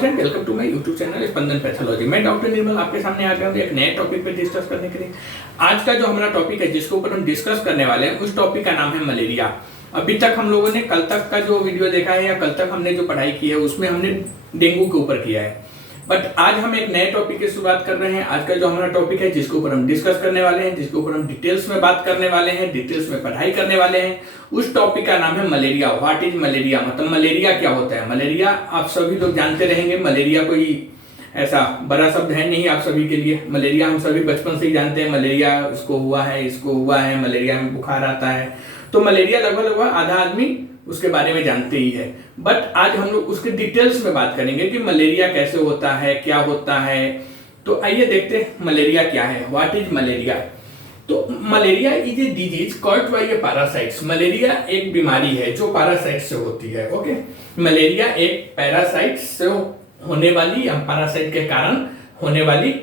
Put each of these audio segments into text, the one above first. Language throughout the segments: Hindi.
Friend, welcome to my YouTube channel Spandan pathology. मैं डॉक्टर निर्मल आपके सामने आ गया हूँ एक नए टॉपिक पे डिस्कस करने के लिए। आज का जो हमारा टॉपिक है जिसके ऊपर हम डिस्कस करने वाले हैं, उस टॉपिक का नाम है मलेरिया। अभी तक हम लोगों ने कल तक का जो वीडियो देखा है या कल तक हमने जो पढ़ाई की है उसमें हमने डेंगू के ऊपर किया है, बट आज हम एक नए टॉपिक की शुरुआत कर रहे हैं। आज का जो हमारा टॉपिक है जिसके ऊपर हम डिस्कस करने वाले हैं, जिसके ऊपर हम डिटेल्स में बात करने वाले हैं, डिटेल्स में पढ़ाई करने वाले हैं, उस टॉपिक का नाम है मलेरिया। व्हाट इज मलेरिया, मतलब मलेरिया क्या होता है। मलेरिया आप सभी लोग जानते रहेंगे, मलेरिया कोई ऐसा बड़ा शब्द है नहीं आप सभी के लिए। मलेरिया हम सभी बचपन से ही जानते हैं, मलेरिया इसको हुआ है, मलेरिया में बुखार आता है। तो मलेरिया लगभग आधा आदमी उसके बारे में जानते ही है, बट आज हम लोग उसके डिटेल्स में बात करेंगे कि मलेरिया कैसे होता है, क्या होता है। तो आइए देखते हैं मलेरिया क्या है। What is malaria. तो malaria is a disease caused by a parasites. Malaria एक बीमारी है जो पैरासाइट से होती है। ओके, मलेरिया एक पैरासाइट से होने वाली या पैरासाइट के कारण होने वाली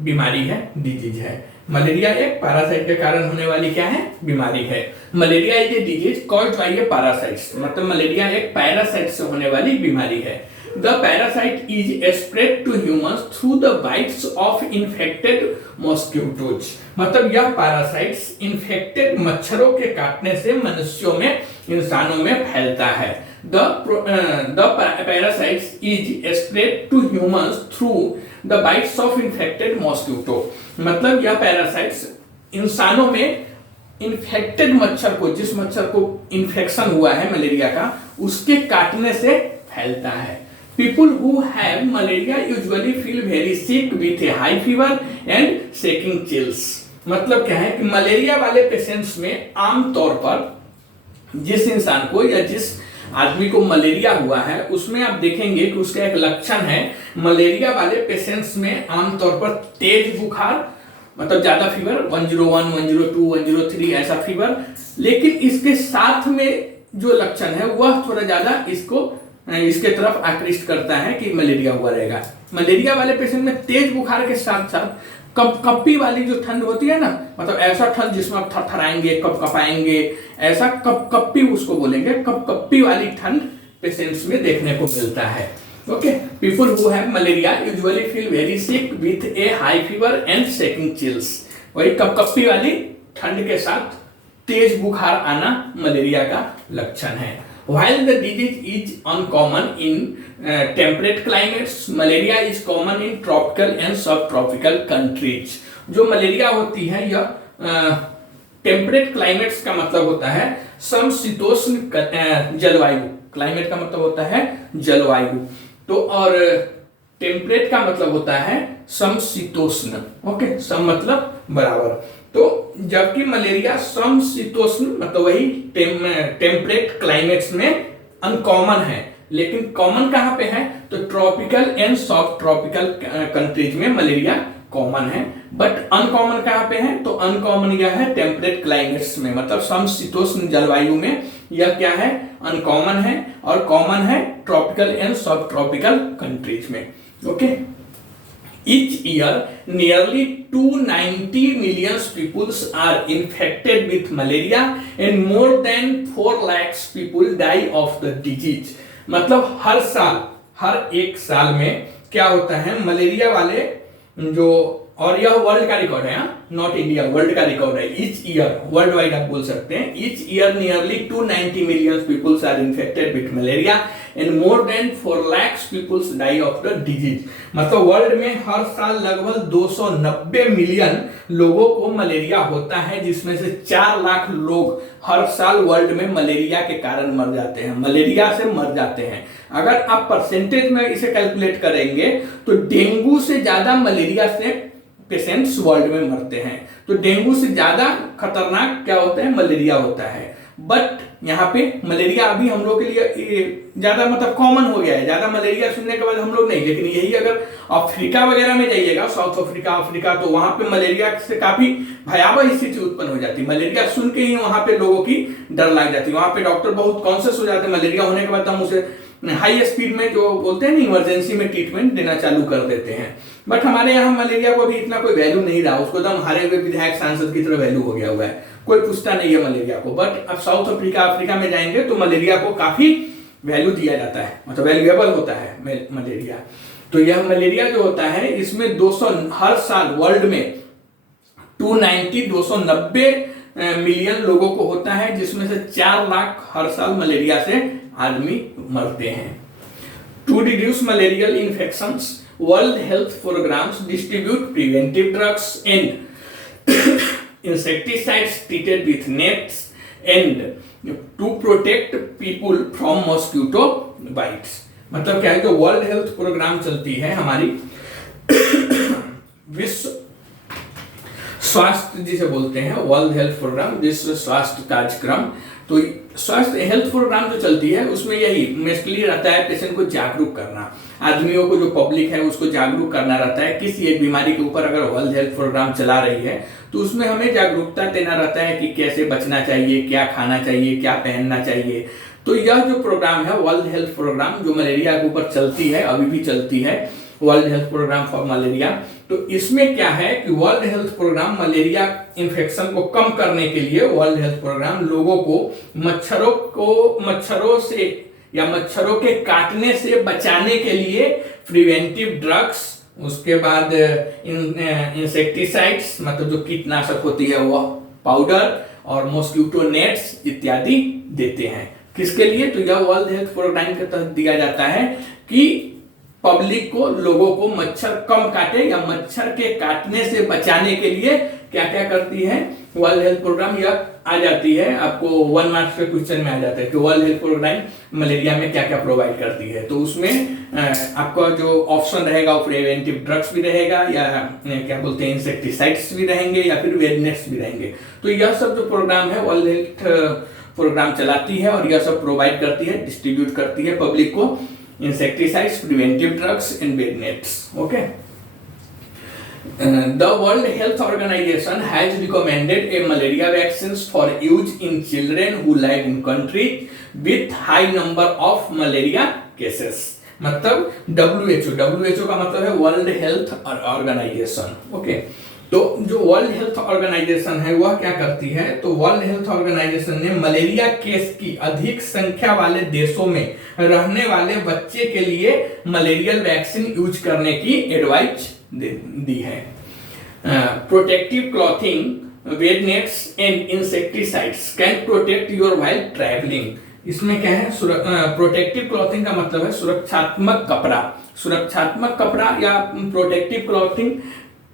बीमारी है, डिजीज है। मलेरिया एक पैरासाइट के कारण होने वाली क्या है, बीमारी है। Malaria is a disease caused by a parasites, मतलब मलेरिया एक पैरासाइट से होने वाली बीमारी है। The parasite is spread to humans through the bites of infected mosquitoes, मतलब यह पैरासाइट्स इन्फेक्टेड मच्छरों के काटने से मनुष्यों में, इंसानों में फैलता है। The parasites is spread to humans through the bites of infected mosquito, मतलब यह पैरासाइट्स इंसानों में इन्फेक्टेड मच्छर को, जिस मच्छर को इन्फेक्शन हुआ है मलेरिया का, उसके काटने से फैलता है। People who have malaria usually feel very sick with a high fever and shaking chills, मतलब क्या है कि मलेरिया वाले पेशेंट्स में आमतौर पर जिस इंसान को या जिस आदमी को मलेरिया हुआ है उसमें आप देखेंगे कि उसका एक लक्षण है, मलेरिया वाले पेशेंट्स में आमतौर पर तेज बुखार, मतलब ज्यादा फीवर, 101, 102, 103 ऐसा फीवर, लेकिन इसके साथ में जो लक्षण है वह थोड़ा ज्यादा इसके तरफ आकृष्ट करता है कि मलेरिया हुआ रहेगा। मलेरिया वाले पेशेंट में तेज बुखार के साथ साथ कपकपी वाली जो ठंड होती है ना, मतलब ऐसा ठंड जिसमें आप थरथराएंगे, कपकपाएंगे, ऐसा कपकपी उसको बोलेंगे, कपकपी वाली ठंड पेशेंट्स में देखने को मिलता है। Okay, people who have malaria usually feel very sick with A high fever and shaking chills, वही कपकपी वाली ठंड के साथ तेज बुखार आना मलेरिया का लक्षण है। While the disease is uncommon in temperate climates, malaria is common in tropical and subtropical countries. जो मलेरिया होती है यह टेम्परेट क्लाइमेट्स का मतलब होता है समशीतोष्ण जलवायु। क्लाइमेट का मतलब होता है जलवायु, तो और टेम्परेट का मतलब होता है समशीतोष्ण। ओके, सम मतलब बराबर, तो जबकि मलेरिया समशीतोष्ण मतलब वही टेम्परेट क्लाइमेट्स में अनकॉमन है, लेकिन कॉमन कहां पे है, तो ट्रॉपिकल एंड सब ट्रॉपिकल कंट्रीज में मलेरिया कॉमन है। बट अनकॉमन कहां पे है, तो अनकॉमन यह है टेम्परेट क्लाइमेट्स में, मतलब समशीतोष्ण जलवायु में यह क्या है, अनकॉमन है, और कॉमन है ट्रॉपिकल एंड सब ट्रॉपिकल कंट्रीज में। Okay, each year nearly 290 million people are infected with malaria and more than 4 lakhs people die of the disease, मतलब हर साल, हर एक साल में क्या होता है, मलेरिया वाले जो, और यह वर्ल्ड का रिकॉर्ड है, नॉट इंडिया, वर्ल्ड का रिकॉर्ड है। ईच ईयर, वर्ल्ड वाइड आप बोल सकते हैं, each year nearly 290 million peoples are infected with malaria and more than 4 lakhs peoples die of the disease, मतलब वर्ल्ड में हर साल लगभग 290 मिलियन लोगों को मलेरिया होता है, जिसमें से 4 लाख लोग हर साल वर्ल्ड में मलेरिया के कारण मर जाते हैं, मलेरिया से मर जाते हैं। अगर आप परसेंटेज में इसे कैलकुलेट करेंगे तो डेंगू से ज्यादा मलेरिया से पेशेंट्स वर्ल्ड में मरते हैं, तो डेंगू से ज्यादा खतरनाक क्या होता है, मलेरिया होता है। बट यहाँ पे मलेरिया अभी हम लोग के लिए ज्यादा मतलब कॉमन हो गया है, ज्यादा मलेरिया सुनने के बाद हम लोग नहीं, लेकिन यही अगर अफ्रीका वगैरह में जाइएगा, साउथ अफ्रीका, तो वहां पे मलेरिया से काफी भयावह स्थिति उत्पन्न हो जाती है। मलेरिया सुन के ही वहां पे लोगों की डर लग जाती है, वहां पे डॉक्टर बहुत कॉन्शियस हो जाते हैं, मलेरिया होने के बाद हम उसे हाई स्पीड में जो बोलते हैं ना, इमरजेंसी में ट्रीटमेंट देना चालू कर देते हैं। बट हमारे यहाँ मलेरिया को भी इतना कोई वैल्यू नहीं रहा, उसको एकदम हारे हुए विधायक सांसद की तरह वैल्यू हो गया है, कोई पूछता नहीं है मलेरिया को। बट अब साउथ अफ्रीका में जाएंगे तो मलेरिया को काफी वैल्यू दिया जाता है, मतलब वैल्यूएबल होता है मलेरिया। तो यह मलेरिया जो होता है इसमें 200 हर साल वर्ल्ड में 290 मिलियन लोगों को होता है, जिसमें से 4 लाख हर साल मलेरिया से आदमी मरते हैं। To reduce malarial infections, world health programs distribute preventive drugs and insecticides treated with nets and to protect people from mosquito bites। मतलब क्या है, जो वर्ल्ड हेल्थ प्रोग्राम चलती है हमारी विश्व स्वास्थ्य जिसे बोलते हैं, वर्ल्ड हेल्थ प्रोग्राम, विश्व स्वास्थ्य कार्यक्रम। तो स्वास्थ्य हेल्थ प्रोग्राम जो चलती है उसमें यही मेनली रहता है पेशेंट को जागरूक करना, आदमियों को, जो पब्लिक है उसको जागरूक करना रहता है किसी एक बीमारी के ऊपर। अगर वर्ल्ड हेल्थ प्रोग्राम चला रही है तो उसमें हमें जागरूकता देना रहता है कि कैसे बचना चाहिए, क्या खाना चाहिए, क्या पहनना चाहिए। तो यह जो प्रोग्राम है वर्ल्ड हेल्थ प्रोग्राम जो मलेरिया के ऊपर चलती है, अभी भी चलती है, world health program for malaria. तो इसमें क्या है कि world health program malaria infection को कम करने के लिए वर्ल्ड हेल्थ प्रोग्राम लोगों को मच्छरों से या मच्छरों के काटने से बचाने के लिए प्रिवेंटिव ड्रग्स, उसके बाद इंसेक्टिसाइड्स मतलब जो कीटनाशक होती है वह पाउडर, और मॉस्किटो नेट्स इत्यादि देते हैं। किसके लिए? तो यह वर्ल्ड हेल्थ प्रोग्राम के तहत दिया जाता है कि पब्लिक को, लोगों को मच्छर कम काटे या मच्छर के काटने से बचाने के लिए क्या क्या करती है वर्ल्ड हेल्थ प्रोग्राम। यह आ जाती है आपको 1 मार्क्स के क्वेश्चन में आ जाता है कि वर्ल्ड हेल्थ प्रोग्राम मलेरिया में क्या क्या प्रोवाइड करती है। तो उसमें आपका जो ऑप्शन रहेगा वो प्रिवेंटिव ड्रग्स भी रहेगा, या क्या बोलते हैं इंसेक्टिसाइड्स भी रहेंगे, या फिर वेडनेट्स भी रहेंगे। तो यह सब जो प्रोग्राम है वर्ल्ड हेल्थ प्रोग्राम चलाती है और यह सब प्रोवाइड करती है, डिस्ट्रीब्यूट करती है पब्लिक को insecticides, preventive drugs and bed nets. Okay. The World Health Organization has recommended a malaria vaccines for use in children who live in countries with high number of malaria cases. मतलब WHO का मतलब है वर्ल्ड हेल्थ ऑर्गेनाइजेशन। ओके, तो जो वर्ल्ड हेल्थ ऑर्गेनाइजेशन है वह क्या करती है? तो वर्ल्ड हेल्थ ऑर्गेनाइजेशन ने मलेरिया केस की अधिक संख्या वाले देशों में रहने वाले बच्चे के लिए मलेरियल वैक्सीन यूज करने की एडवाइस दी है। Protective clothing, bed nets and insecticides can protect your while travelling. इसमें क्या है? प्रोटेक्टिव क्लॉथिंग का मतलब है सुरक्षात्मक कपड़ा। सुरक्षात्मक कपड़ा या प्रोटेक्टिव क्लॉथिंग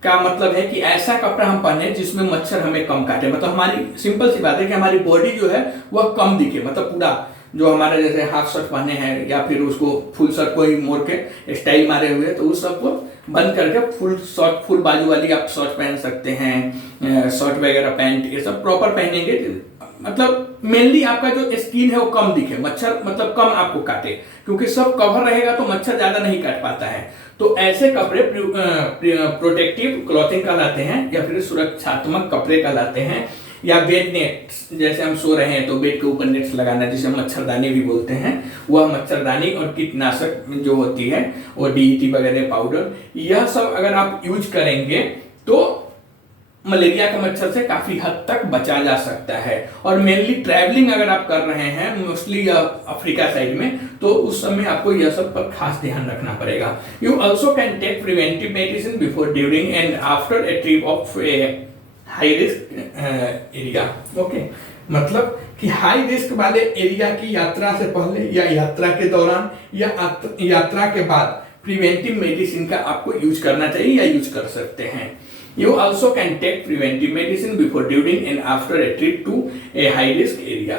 का मतलब है कि ऐसा कपड़ा हम पहने जिसमें मच्छर हमें कम काटे। मतलब हमारी सिंपल सी बात है कि हमारी बॉडी जो है वह कम दिखे, मतलब पूरा जो हमारे जैसे हाफ शर्ट पहने हैं या फिर उसको फुल शर्ट को ही मोड़ के स्टाइल मारे हुए, तो उस सबको बंद करके फुल शर्ट, फुल बाजू वाली आप शर्ट पहन सकते हैं, शर्ट वगैरह पैंट ये सब प्रॉपर पहनेंगे। मतलब मेनली आपका जो स्किन है वो कम दिखे, मच्छर मतलब कम आपको काटे, क्योंकि सब कवर रहेगा तो मच्छर ज्यादा नहीं काट पाता है। तो ऐसे कपड़े प्रोटेक्टिव क्लॉथिंग कहलाते हैं या फिर सुरक्षात्मक कपड़े कहलाते हैं। या बेड नेट, जैसे हम सो रहे हैं तो बेड के ऊपर नेट्स लगाना जिसे मच्छरदानी भी बोलते हैं, वह मच्छरदानी और कीटनाशक जो होती है वो DET वगैरह पाउडर, यह सब अगर आप यूज करेंगे तो मलेरिया के मच्छर से काफी हद तक बचा जा सकता है। और मेनली ट्रैवलिंग अगर आप कर रहे हैं मोस्टली अफ्रीका साइड में, तो उस समय आपको यह सब पर खास ध्यान रखना पड़ेगा। You also can take preventive medicine before, during and after a trip of a high risk area. Okay, मतलब कि हाई रिस्क वाले एरिया की यात्रा से पहले या यात्रा के दौरान या यात्रा के बाद प्रिवेंटिव मेडिसिन का आपको यूज करना चाहिए या यूज कर सकते हैं। You also can take preventive medicine before, during and after a trip to a high risk area.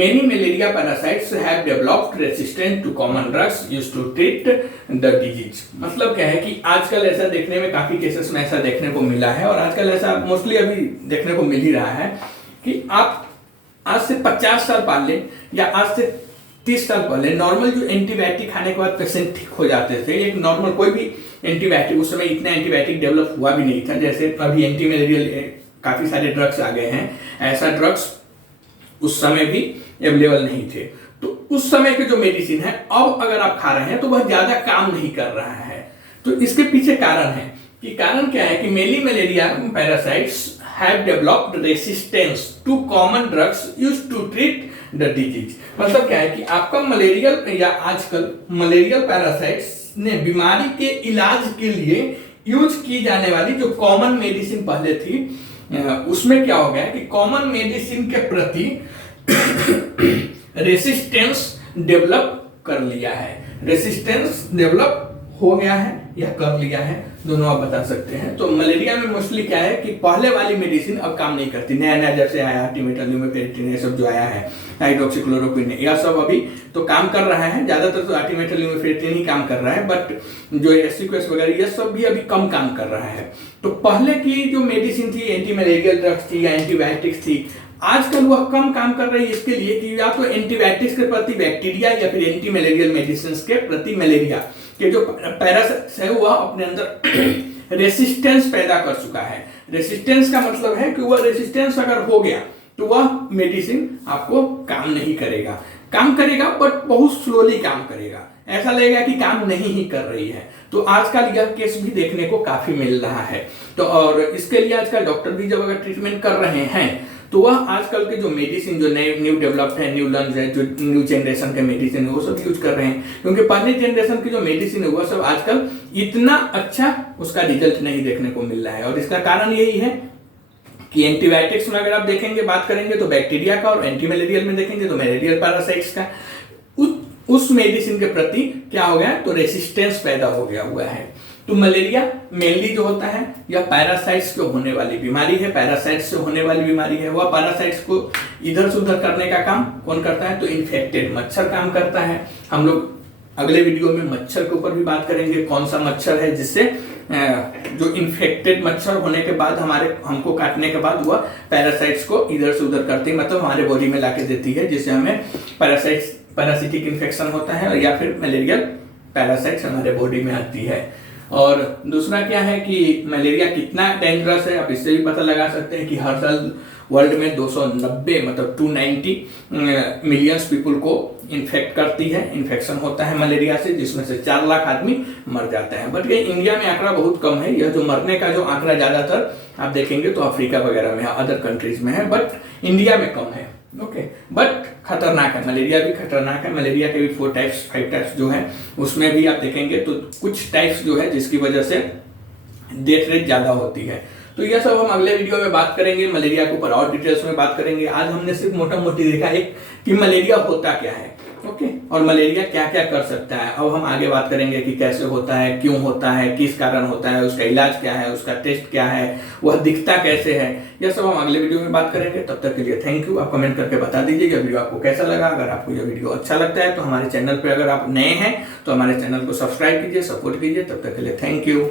Many malaria parasites have developed resistance to common drugs used to treat the disease. मतलब क्या है कि आजकल ऐसा देखने में काफी केसेस में ऐसा देखने को मिला है, और आजकल ऐसा मोस्टली अभी देखने को मिल ही रहा है कि आप आज से 50 साल पहले या आज से 30 साल पहले नॉर्मल जो एंटीबायोटिक खाने के बाद पेशेंट ठीक हो जाते थे, एक नॉर्मल कोई भी एंटीबायोटिक, उस समय इतना एंटीबायोटिक डेवलप हुआ भी नहीं था जैसे अभी एंटी मलेरियल काफी सारे ड्रग्स आ गए हैं, ऐसा ड्रग्स उस समय भी अवेलेबल नहीं थे। तो उस समय के जो मेडिसिन है अब अगर आप खा रहे हैं तो वह ज्यादा काम नहीं कर रहा है। तो इसके पीछे कारण है कि कारण क्या है कि many malaria parasites have developed resistance to common drugs used to treat the disease. मतलब क्या है कि आपका मलेरियल या आजकल मलेरियल पैरासाइट्स ने बीमारी के इलाज के लिए यूज की जाने वाली जो कॉमन मेडिसिन पहले थी, उसमें क्या हो गया कि कॉमन मेडिसिन के प्रति रेसिस्टेंस डेवलप कर लिया है। रेसिस्टेंस डेवलप हो गया है या कर लिया है, दोनों आप बता सकते हैं। तो मलेरिया में मोस्टली क्या है कि पहले वाली मेडिसिन अब काम नहीं करती। नया नया जैसे आया आर्टिमेटल, ल्यूमेफेरेट्रिन, ये सब जो आया है, हाइड्रोक्सीक्लोरोक्विन, यह सब अभी तो काम कर रहा है। ज्यादातर तो आर्टिमेटल, ल्यूमेफेरेट्रिन ही काम कर रहा है, बट जो एसिक्वेस वगैरह ये सब भी अभी कम काम कर रहा है। तो पहले की जो मेडिसिन थी, एंटी मलेरियल ड्रग्स थी या एंटीबायोटिक्स थी, आजकल वह कम काम कर रही है। इसके लिए कि या तो एंटीबायोटिक्स के प्रति बैक्टीरिया या फिर एंटी मलेरियल मेडिसिन के प्रति मलेरिया के जो पैरासाइट्स है वह अपने अंदर रेसिस्टेंस पैदा कर चुका है। रेसिस्टेंस का मतलब है कि वह रेसिस्टेंस अगर हो गया तो वह मेडिसिन आपको काम नहीं करेगा। काम करेगा बट बहुत स्लोली काम करेगा, ऐसा लगेगा कि काम नहीं ही कर रही है। तो आजकल यह केस भी देखने को काफी मिल रहा है। तो और इसके लिए आजकल डॉक्टर भी जब अगर ट्रीटमेंट कर रहे हैं तो वह आजकल के जो मेडिसिन जो नए न्यू डेवलप्ड है, न्यू लर्न्स है, जो न्यू जनरेशन के मेडिसिन है वो सब यूज कर रहे हैं। क्योंकि पहले जनरेशन की जो मेडिसिन है वह सब आजकल इतना अच्छा उसका रिजल्ट नहीं देखने को मिल रहा है। और इसका कारण यही है कि एंटीबायोटिक्स में अगर आप देखेंगे, बात करेंगे तो बैक्टीरिया का, और एंटी मलेरियल में देखेंगे तो मलेरियल पैरासाइट्स का उस मेडिसिन के प्रति क्या हो गया, तो रेसिस्टेंस पैदा हो गया हुआ है। तो मलेरिया मेनली जो होता है यह पैरासाइट्स को होने वाली बीमारी है, पैरासाइट्स से होने वाली बीमारी है। वह पैरासाइट्स को इधर से उधर करने का काम कौन करता है, तो इन्फेक्टेड मच्छर काम करता है। हम लोग अगले वीडियो में मच्छर के ऊपर भी बात करेंगे, कौन सा मच्छर है जिससे जो इन्फेक्टेड मच्छर होने के बाद हमको काटने के बाद वह पैरासाइट्स को इधर से उधर करती है, मतलब हमारे बॉडी में लाके देती है, जिससे हमें पैरासिटिक इन्फेक्शन होता है, और या फिर मलेरियल पैरासाइट्स हमारे बॉडी में आती है। और दूसरा क्या है कि मलेरिया कितना डेंजरस है, आप इससे भी पता लगा सकते हैं कि हर साल वर्ल्ड में 290 मतलब 290 मिलियंस पीपल को इन्फेक्ट करती है, इन्फेक्शन होता है मलेरिया से, जिसमें से 4 लाख आदमी मर जाते हैं। बट ये इंडिया में आंकड़ा बहुत कम है। यह जो मरने का जो आंकड़ा ज्यादातर आप देखेंगे तो अफ्रीका वगैरह में है, अदर कंट्रीज में है, बट इंडिया में कम है। ओके, बट खतरनाक है, मलेरिया भी खतरनाक है। मलेरिया के भी 4 टाइप्स 5 टाइप्स जो है उसमें भी आप देखेंगे तो कुछ टाइप्स जो है जिसकी वजह से डेथ रेट ज्यादा होती है। तो यह सब हम अगले वीडियो में बात करेंगे, मलेरिया के ऊपर और डिटेल्स में बात करेंगे। आज हमने सिर्फ मोटा मोटी देखा है कि मलेरिया होता क्या है, ओके, और मलेरिया क्या क्या कर सकता है। अब हम आगे बात करेंगे कि कैसे होता है, क्यों होता है, किस कारण होता है, उसका इलाज क्या है, उसका टेस्ट क्या है, वह दिखता कैसे है, यह सब हम अगले वीडियो में बात करेंगे। तब तक के लिए थैंक यू। आप कमेंट करके बता दीजिए यह वीडियो आपको कैसा लगा। अगर आपको यह वीडियो अच्छा लगता है तो हमारे चैनल पर, अगर आप नए हैं तो हमारे चैनल को सब्सक्राइब कीजिए, सपोर्ट कीजिए। तब तक के लिए थैंक यू।